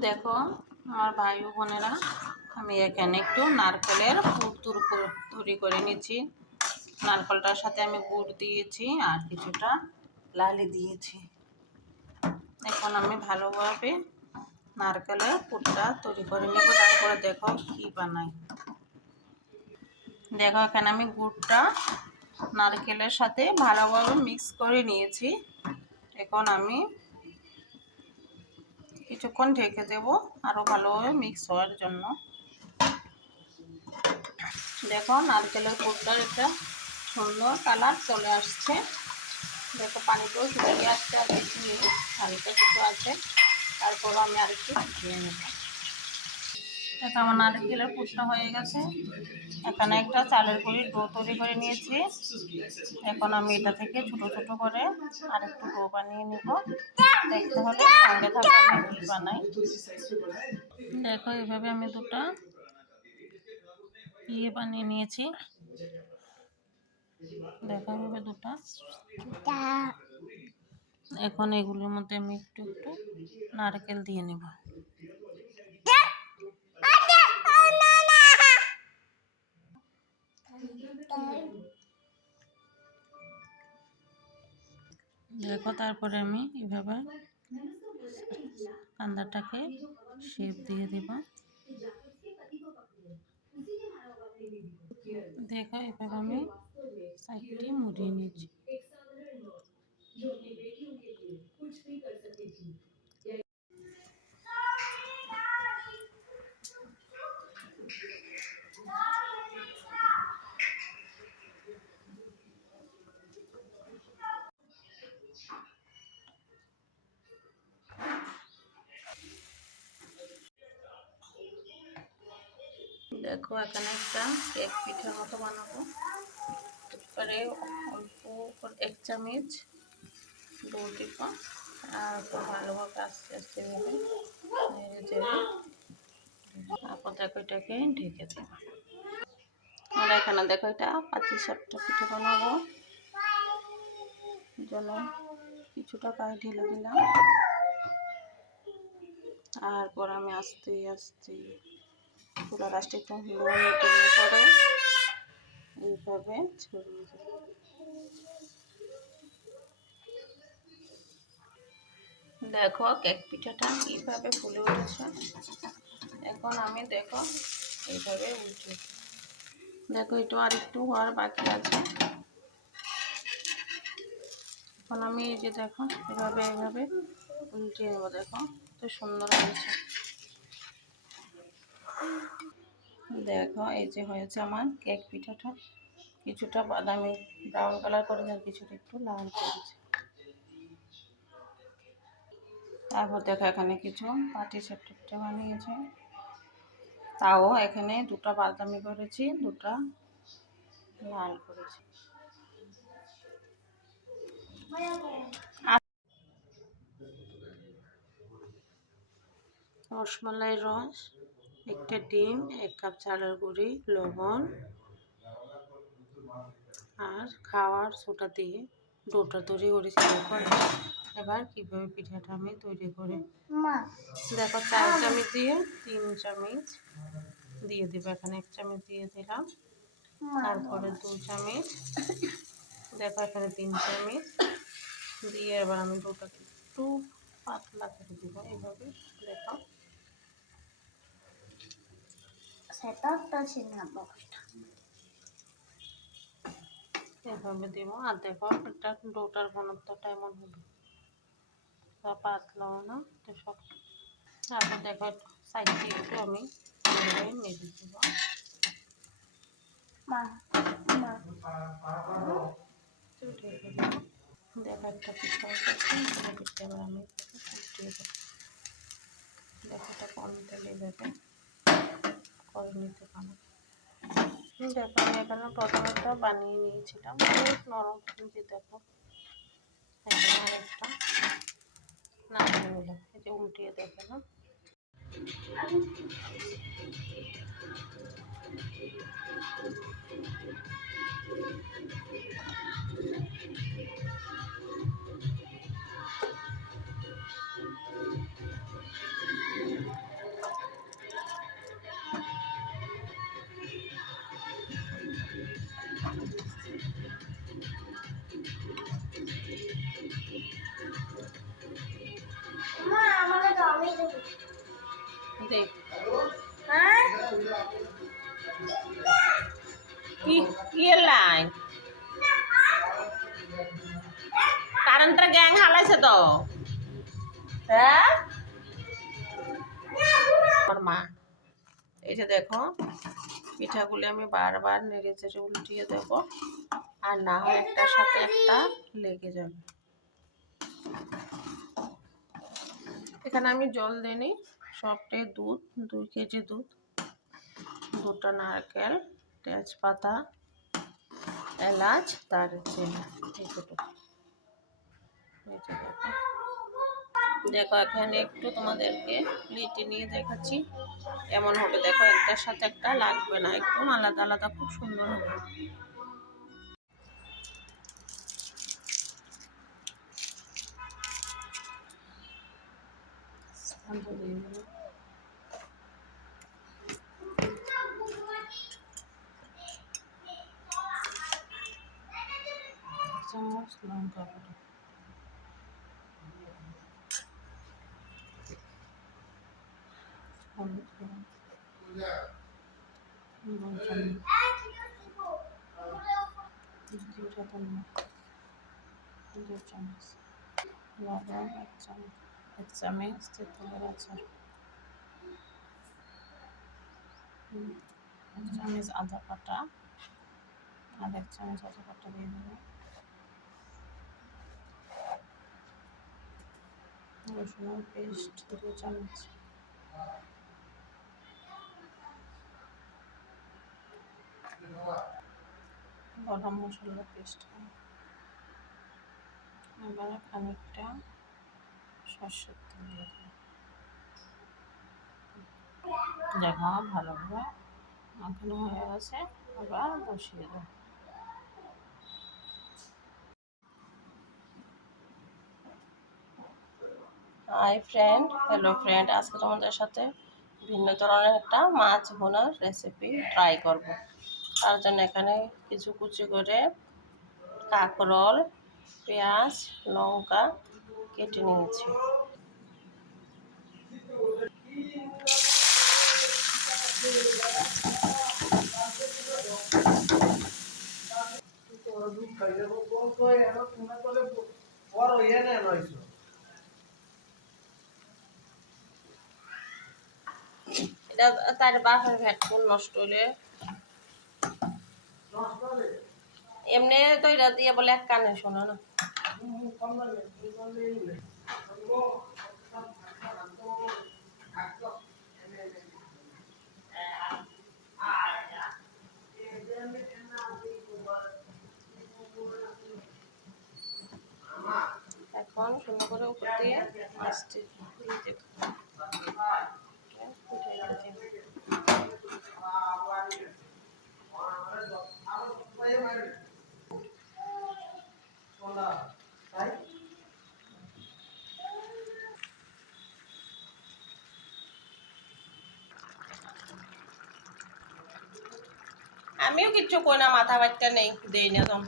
দেখো, আমার ভাই বোনেরা, আমি এখানে একটু নারকেলের পুর তুর করে- নিয়েছি। নারকেলটার সাথে আমি গুড় দিয়েছি আর কিছুটা লালি দিয়েছি। এখন আমি ভালোভাবে নারকেলের পুরটা তৈরি করে নেব। তারপরে দেখো কি বানাই। দেখো, এখানে আমি গুড়টা নারকেলের সাথে ভালোভাবে মিক্স করে নিয়েছি। এখন আমি কিছুক্ষণ ঢেকে দেব আরও ভালোভাবে মিক্স হওয়ার জন্য। দেখো নারকেলের কোটটার একটা সুন্দর কালার চলে আসছে। দেখো পানিটাও শুকিয়ে আসছে আর কিছু নেই, হালকা কিছু আছে। তারপর আমি আর একটু ধুয়ে নেব। দেখো আমার নারকেলের পুরটা হয়ে গেছে। এখানে একটা চালের গুঁড়ির ডো তৈরি করে নিয়েছি। এখন আমি এটা থেকে ছোট ছোট করে আর একটু ডো বানিয়ে নিব। দেখতে হলে সঙ্গে আমি বানাই। দেখো, এইভাবে আমি দুটো ইয়ে বানিয়ে নিয়েছি। দেখো, এইভাবে দুটো। এখন এগুলোর মধ্যে আমি একটু একটু নারকেল দিয়ে নেব। দেখো তারপরে আমি এভাবে কান্দাটাকে শেপ দিয়ে দেব। দেখো এভাবে আমি সাইডটি মুড়িয়ে নিচ্ছি। দেখো, এখানে একটা কেক পিঠার মতো বানাবো। এবারে অল্প এক চামচ গুড় দিব আর ভালোভাবে আস্তে আস্তে ভাবে নেড়ে চেড়ে। তারপর দেখো, এটাকে ঢেকে দেব। আর এখানে দেখো, এটা পাঁচি সাতটা পিঠে বানাবো। জন্য কিছুটা পায়ে ঢেলে দিলাম। তারপর আমি আস্তে আস্তে পুরো লাস্টে একটু টেনে করে এইভাবে ছড়িয়ে দেখো কেক পিঠাটা কীভাবে ফুলে উঠেছে। এখন আমি দেখো এইভাবে উঠে। দেখো একটু আর একটু হওয়ার বাকি আছে। এখন আমি এই যে দেখো এভাবে এভাবে উল্টিয়ে নেব। দেখো, তো সুন্দর হয়েছে। দেখো, এই যে হয়েছে আমার কেক পিঠাটা। কিছুটা বাদামি ব্রাউন কালার করেছে আর কিছুটা একটু লাল করেছে। তারপর দেখো, এখানে কিছু পাটি সাপটা পিঠা বানিয়েছে। তাও এখানে দুটা বাদামি করেছি, দুটা লাল করেছি। রসমালাই রস। একটা ডিম এক কাপ চালের গুঁড়ি লবণ আর খাওয়ার সোটা দিয়ে ডোটা তৈরি করেছি। এখন এবার কীভাবে পিঠাটা আমি তৈরি করি। দেখো চার চামচ দিয়ে তিন চামচ দিয়ে দেবো এখানে এক চামচ দিয়ে দিলাম। তারপরে দু চামচ দেখো এখানে তিন চামচ দিয়ে এবার আমি ডোটাকে একটু পাতলা করে দেবো। এইভাবে দেখো। বক্সটা এভাবে দেব। আর দেখো এটা ডোটার ঘনত্বটা এমন হবে। বা পাতলাও না তো সব তারপর দেখো সাইড দিয়ে একটু আমি মেরে দেবো। দেখো একটা পিঠা পিঠা আমি দেখো এটা কম তেলে দেবে। করে নিতে পারো। দেখো, আমি এখানে প্রথমেটা বানিয়ে নিয়েছিলাম। খুব নরম কিন্তু দেখো আরেকটা। নামিয়ে নিলাম এই যে উল্টিয়ে দেখে না। Thank হ্যাঁ কি কি লাইন কারেন্টের গ্যাং হালাইছে তো। হ্যাঁ? মা এই যে দেখো পিঠাগুলি আমি বারবার নেড়ে চেড়ে উল্টিয়ে দেব আর না হয় একটার সাথে একটা লেগে যাবে। এখানে আমি জল দিইনি। সবটাই দুধ, দুই কেজি দুধ, দুটো নারকেল, তেজপাতা, এলাচ তার দেখো। এখানে একটু তোমাদেরকে লিটে নিয়ে দেখাচ্ছি। এমন হবে? দেখো, একটার সাথে একটা লাগবে না, একদম আলাদা আলাদা, খুব সুন্দর হবে। স্থানটা দিয়ে দিলাম। চামচ লঙ্কা গুঁড়ো হলুদ এক চামচ এক চামচ এক চামচ আদা বাটা আর এক চামচ আদা বাটা দিয়ে দেবো। রসুনের পেস্ট দু চামচ গরম মশলার পেস্ট এবারে খানিকটা সর্ষের তেল দিয়ে দেখো, ভালোভাবে মাখানো হয়ে গেছে আবার বসিয়ে দেবো। হাই ফ্রেন্ড হ্যালো ফ্রেন্ড আজকে তোমাদের সাথে ভিন্ন ধরনের একটা মাছ ভোনার রেসিপি ট্রাই করব। তার জন্য এখানে কিছু কুচি করে কাঁকরোল, পেঁয়াজ, লঙ্কা কেটে নিয়েছি। তার বাপের ভ্যাটফোন নষ্ট হলে এমনি তো এটা দিয়ে বলে এক কানে শোনো না। এখন সুন্দর করে উপর দিয়ে মাছটি আমিও কিচ্ছু কই না মাথা বাচ্চা নেই দেই না তখন